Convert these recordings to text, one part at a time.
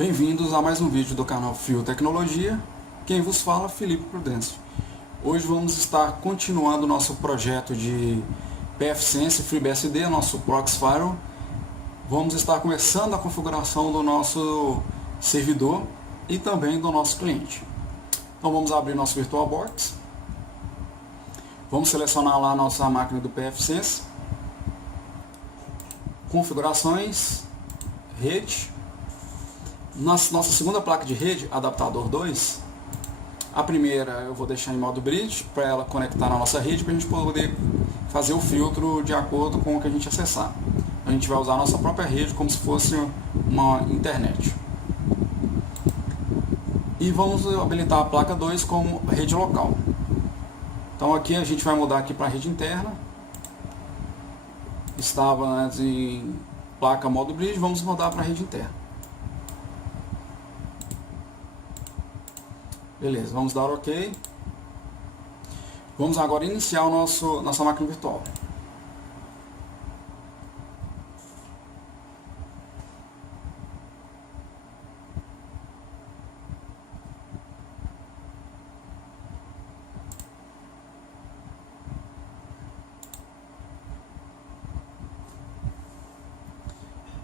Bem-vindos a mais um vídeo do canal Fio Tecnologia. Quem vos fala, Felipe Prudêncio. Hoje vamos estar continuando o nosso projeto de pfSense FreeBSD, nosso Proxy Firewall. Vamos estar começando a configuração do nosso servidor e também do nosso cliente. Então vamos abrir nosso VirtualBox. Vamos selecionar lá a nossa máquina do pfSense. Configurações, rede. Nossa segunda placa de rede, adaptador 2, a primeira eu vou deixar em modo bridge para ela conectar na nossa rede para a gente poder fazer o filtro de acordo com o que a gente acessar. A gente vai usar a nossa própria rede como se fosse uma internet. E vamos habilitar a placa 2 como rede local. Então aqui a gente vai mudar aqui para a rede interna. Estava antes em placa modo bridge, vamos mudar para a rede interna. Beleza, vamos dar OK. Vamos agora iniciar nossa máquina virtual.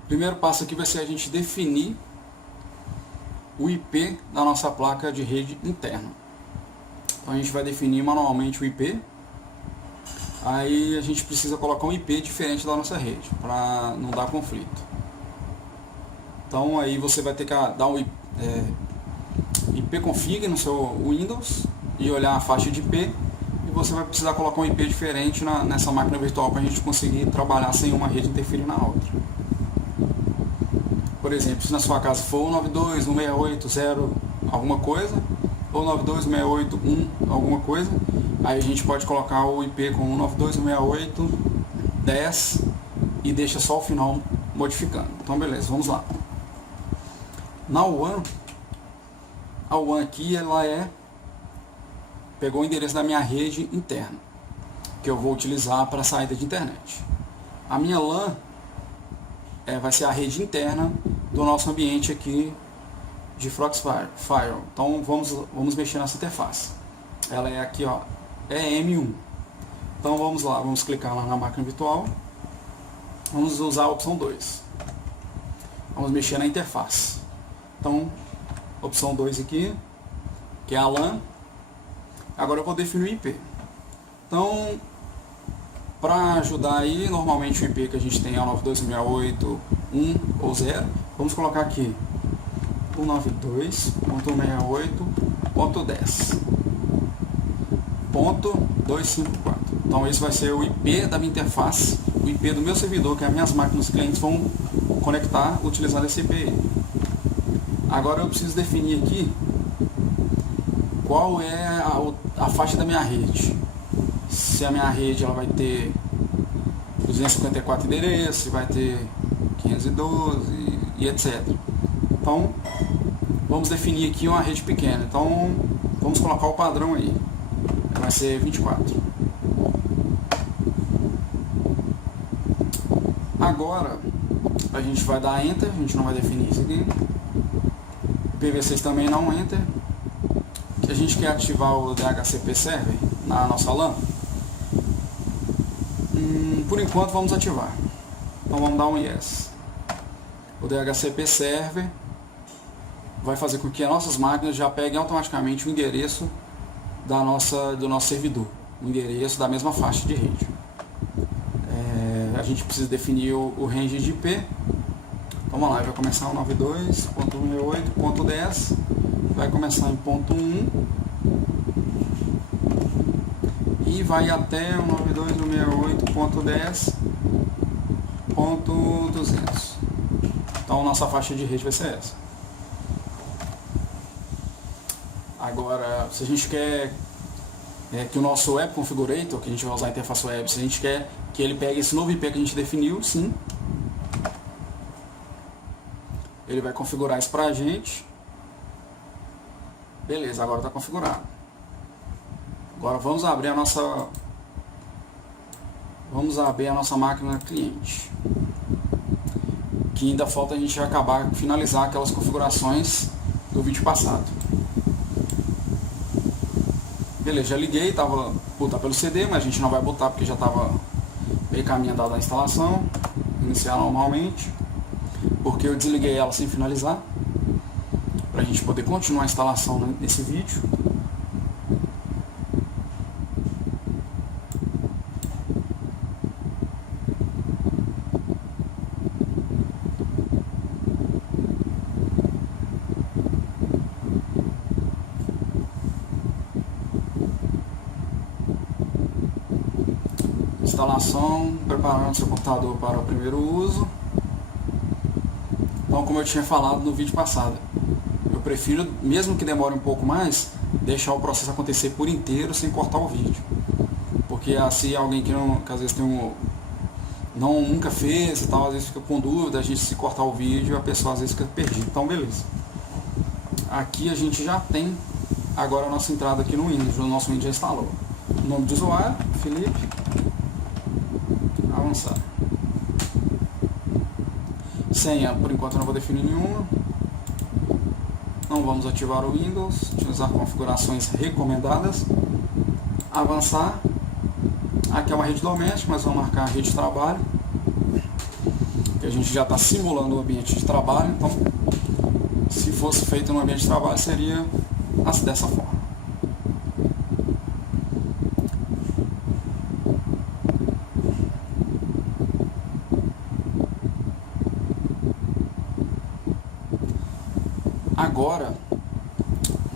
O primeiro passo aqui vai ser a gente definir o IP da nossa placa de rede interna. Então a gente vai definir manualmente o IP. Aí a gente precisa colocar um IP diferente da nossa rede, para não dar conflito. Então aí você vai ter que dar um IP config no seu Windows e olhar a faixa de IP. E você vai precisar colocar um IP diferente nessa máquina virtual para a gente conseguir trabalhar sem uma rede interferir na outra. Por exemplo, se na sua casa for 192.168.0 alguma coisa, ou 192.168.1 alguma coisa, aí a gente pode colocar o IP com 192.168.10 e deixa só o final modificando. Então beleza, vamos lá. Na WAN, a WAN aqui ela pegou o endereço da minha rede interna, que eu vou utilizar para a saída de internet. A minha LAN vai ser a rede interna do nosso ambiente aqui de Proxy Firewall. Então vamos mexer nessa interface. Ela é aqui, ó, M1. Então vamos lá, vamos clicar lá na máquina virtual. Vamos usar a opção 2. Vamos mexer na interface. Então, opção 2 aqui, que é a LAN. Agora eu vou definir o IP. Então, para ajudar aí, normalmente o IP que a gente tem é o 92.168.1 ou 0. Vamos colocar aqui 192.168.10. Ponto 254. Então esse vai ser o IP da minha interface, o IP do meu servidor, que as minhas máquinas clientes vão conectar utilizando esse IP aí. Agora eu preciso definir aqui qual é a faixa da minha rede. Se a minha rede ela vai ter 254 endereços, vai ter 512 e etc. Então vamos definir aqui uma rede pequena. Então vamos colocar o padrão aí. Vai ser 24. Agora a gente vai dar Enter. A gente não vai definir isso aqui. PV6 também não Enter. Que a gente quer ativar o DHCP Server na nossa LAN. Por enquanto vamos ativar. Então vamos dar um Yes. O DHCP Server vai fazer com que as nossas máquinas já peguem automaticamente o endereço do nosso servidor, o endereço da mesma faixa de rede. A gente precisa definir o range de IP. Vamos lá, vai começar o 92.168.10, vai começar em ponto 1 e vai até o 92.168.10.200. Então nossa faixa de rede vai ser essa. Agora, se a gente quer que o nosso Web Configurator, que a gente vai usar a interface web, se a gente quer que ele pegue esse novo IP que a gente definiu, sim, ele vai configurar isso pra gente. Beleza, agora está configurado. Agora vamos abrir a nossa máquina cliente. que ainda falta a gente acabar, finalizar aquelas configurações do vídeo passado. Beleza, já liguei, tava botar pelo CD, mas a gente não vai botar porque já estava meio caminho andado a instalação. Iniciar normalmente, porque eu desliguei ela sem finalizar, para a gente poder continuar a instalação nesse vídeo. Instalação, preparando seu computador para o primeiro uso. Então, como eu tinha falado no vídeo passado, eu prefiro, mesmo que demore um pouco mais, deixar o processo acontecer por inteiro sem cortar o vídeo, porque assim alguém que às vezes nunca fez e tal, às vezes fica com dúvida, a gente se cortar o vídeo, a pessoa às vezes fica perdida. Então beleza, aqui a gente já tem agora a nossa entrada aqui no Windows, o nosso Windows já instalou. Nome de usuário, Felipe. Avançar. Senha, por enquanto eu não vou definir nenhuma. Não vamos ativar o Windows, utilizar configurações recomendadas. Avançar. Aqui é uma rede doméstica, mas vamos marcar a rede de trabalho, que a gente já está simulando o ambiente de trabalho. Então, se fosse feito no ambiente de trabalho, seria dessa forma. Agora,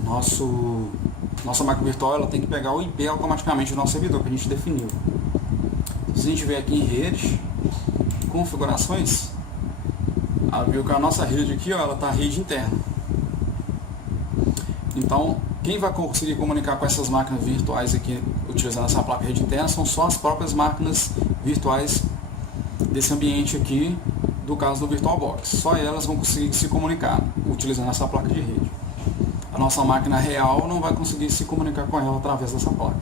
nossa máquina virtual ela tem que pegar o IP automaticamente do nosso servidor que a gente definiu. Se a gente vier aqui em rede, configurações, viu que a nossa rede aqui, ó, ela está rede interna. Então, quem vai conseguir comunicar com essas máquinas virtuais aqui, utilizando essa placa rede interna, são só as próprias máquinas virtuais desse ambiente aqui, do caso do VirtualBox. Só elas vão conseguir se comunicar utilizando essa placa de rede. A nossa máquina real não vai conseguir se comunicar com ela através dessa placa.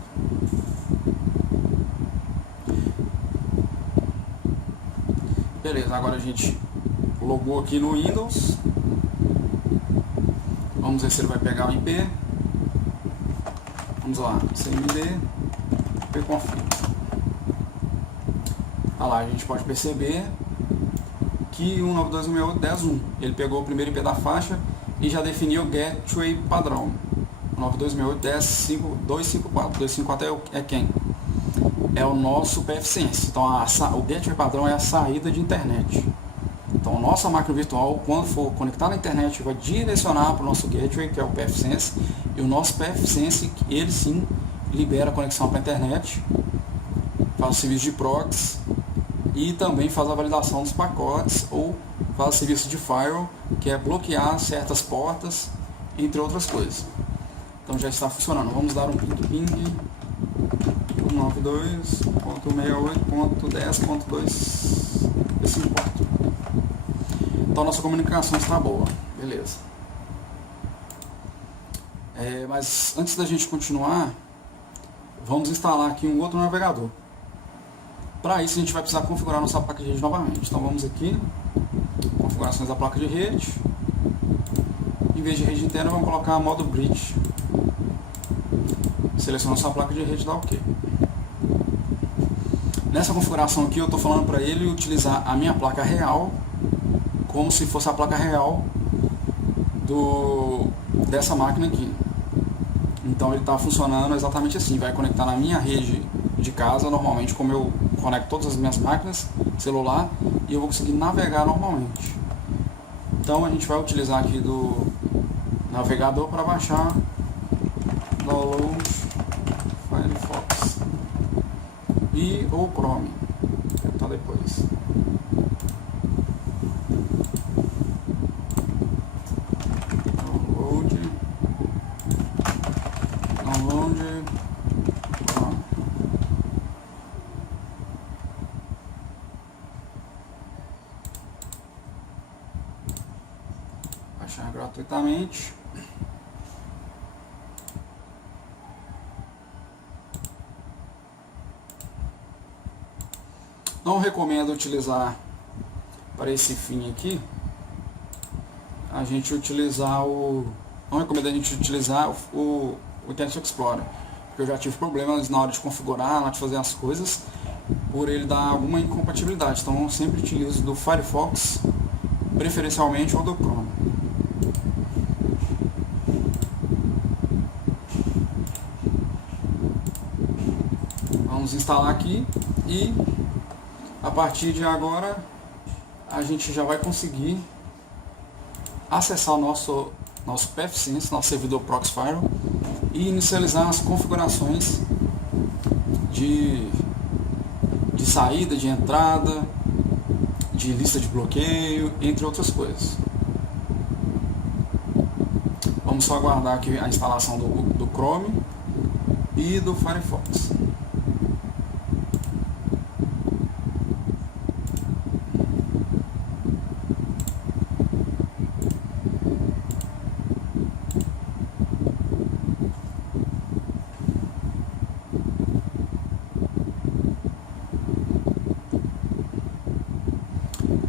Beleza, agora a gente logou aqui no Windows. Vamos ver se ele vai pegar o IP. Vamos lá, cmd ipconfig. Lá, a gente pode perceber que 192.168.10.1 ele pegou o primeiro IP da faixa e já definiu o gateway padrão 192.168.10.254. 254 é quem? É o nosso PFSense. Então o gateway padrão é a saída de internet. Então nossa máquina virtual, quando for conectar na internet, vai direcionar para o nosso gateway, que é o PFSense, e o nosso PFSense, ele sim libera a conexão para a internet, faz o serviço de proxy e também faz a validação dos pacotes, ou faz o serviço de firewall, que é bloquear certas portas, entre outras coisas. Então já está funcionando. Vamos dar um ping 192.168.10.2 esse importa. Então nossa comunicação está boa, beleza. Mas antes da gente continuar, vamos instalar aqui um outro navegador. Para isso a gente vai precisar configurar nossa placa de rede novamente. Então vamos aqui, configurações da placa de rede. Em vez de rede interna, vamos colocar modo bridge. Seleciona nossa placa de rede e dá OK. Nessa configuração aqui eu estou falando para ele utilizar a minha placa real como se fosse a placa real dessa máquina aqui. Então ele está funcionando exatamente assim, vai conectar na minha rede de casa, normalmente como eu conecto todas as minhas máquinas, celular, e eu vou conseguir navegar normalmente. Então a gente vai utilizar aqui do navegador para baixar download Firefox ou Chrome, vou tentar depois. Download Chrome. Baixar gratuitamente. Não recomendo utilizar para esse fim aqui, a gente utilizar não recomendo a gente utilizar o Internet Explorer, porque eu já tive problemas na hora de configurar, na hora de fazer as coisas, por ele dar alguma incompatibilidade. Então eu sempre utilizo do Firefox, preferencialmente, ou do Chrome. Vamos instalar aqui e a partir de agora a gente já vai conseguir acessar o nosso pfSense, nosso servidor Proxfire, e inicializar as configurações de saída, de entrada, de lista de bloqueio, entre outras coisas. Vamos só aguardar aqui a instalação do Chrome e do Firefox.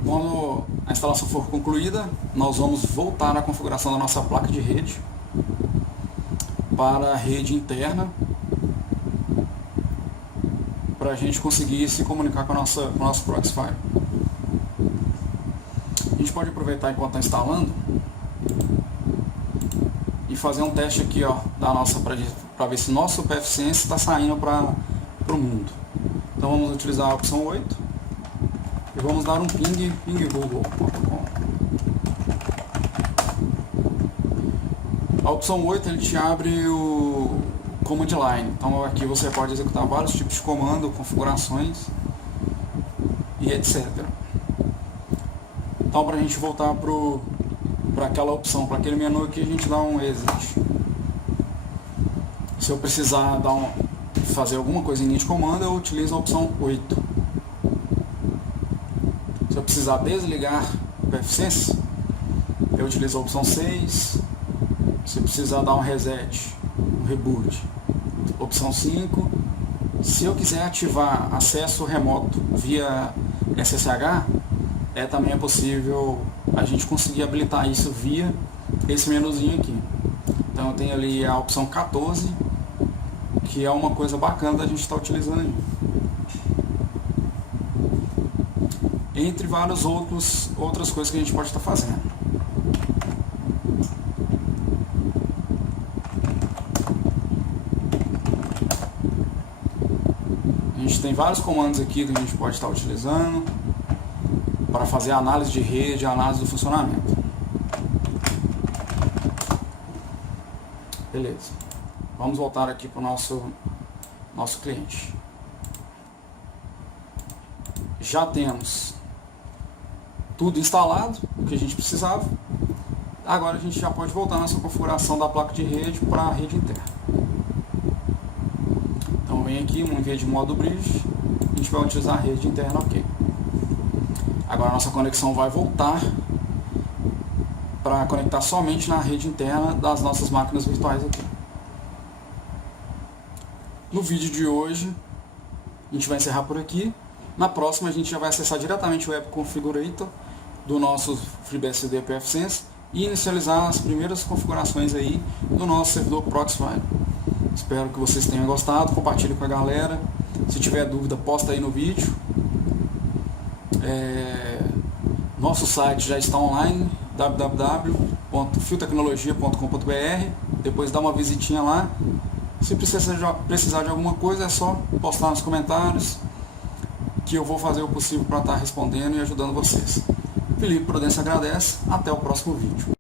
Quando a instalação for concluída, nós vamos voltar à configuração da nossa placa de rede para a rede interna, para a gente conseguir se comunicar com o nosso Proxfire. A gente pode aproveitar enquanto está instalando e fazer um teste aqui, ó, para ver se nosso pfSense está saindo para o mundo. Então vamos utilizar a opção 8. E vamos dar um ping google.com. A opção 8 ele te abre o command line. Então aqui você pode executar vários tipos de comando, configurações e etc. Então para a gente voltar para aquela opção, para aquele menu aqui, a gente dá um exit. Se eu precisar fazer alguma coisa em linha de comando, eu utilizo a opção 8. Se eu precisar desligar o pfSense, eu utilizo a opção 6. Se precisar dar um reset, um reboot, opção 5. Se eu quiser ativar acesso remoto via SSH, também é possível a gente conseguir habilitar isso via esse menuzinho aqui. Então eu tenho ali a opção 14, que é uma coisa bacana da gente estar utilizando aí. Entre várias outras coisas que a gente pode estar fazendo. A gente tem vários comandos aqui que a gente pode estar utilizando para fazer análise de rede, análise do funcionamento. Beleza. Vamos voltar aqui para o nosso cliente. Já temos tudo instalado, o que a gente precisava. Agora a gente já pode voltar nessa configuração da placa de rede para a rede interna. Então vem aqui, em vez de modo bridge, a gente vai utilizar a rede interna, ok. Agora a nossa conexão vai voltar para conectar somente na rede interna das nossas máquinas virtuais aqui. No vídeo de hoje, a gente vai encerrar por aqui. Na próxima a gente já vai acessar diretamente o App Configurator do nosso FreeBSD pfSense e inicializar as primeiras configurações aí do nosso servidor Proxfire. Espero que vocês tenham gostado, compartilhe com a galera. Se tiver dúvida, posta aí no vídeo. Nosso site já está online, www.fiotecnologia.com.br. Depois dá uma visitinha lá. Se precisar de alguma coisa, é só postar nos comentários, que eu vou fazer o possível para estar respondendo e ajudando vocês. Felipe Prudência agradece. Até o próximo vídeo.